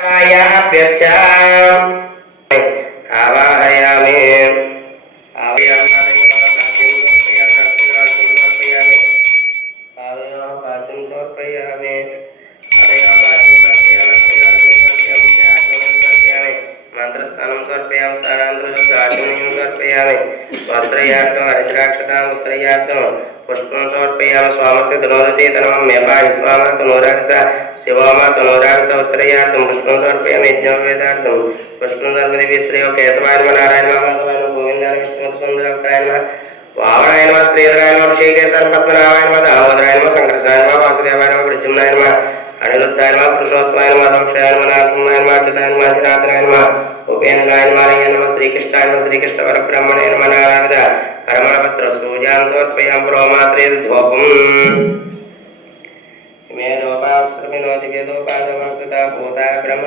अभ्यर्चा आवाहयामि मंत्रस्थानं समर्पयामि स्थानान्तरं समर्पयामि वस्त्रयार्थं हरिद्राक्षतां उत्तरयार्थं पुष्पं समर्पयामि स्वामस्य तनोरसे तनमं मेपाहि स्वामा तनोराक्ष शिवामा तनोराक्ष उत्तरयार्थं पुष्पं समर्पयामि यज्ञोपवेदार्थं पुष्पं समर्पयामि विश्रेयो केशवाय नमः नारायणाय नमः माधवाय नमः गोविन्दाय नमः विष्णुसुन्दराय नमः वामनाय नमः श्रीधराय नमः ऋषिकेशाय नमः पद्मनाभाय नमः दामोदराय नमः संकर्षाय नमः वासुदेवाय नमः प्रद्युम्नाय नमः अनिरुद्धाय नमः पुरुषोत्तमाय नमः दक्षाय नमः नारसिंहाय नमः अच्युताय नमः जनार्दनाय नमः उपेन्द्राय नमः श्रीकृष्णाय नमः श्रीकृष्णपरब्रह्मणे नमः नारायण परमणपत्र सूर्यान् समर्पयामि प्रोमात्रे धूपम् इमे दोपाश्रमिनोति वेदोपादवंसता भूता ब्रह्म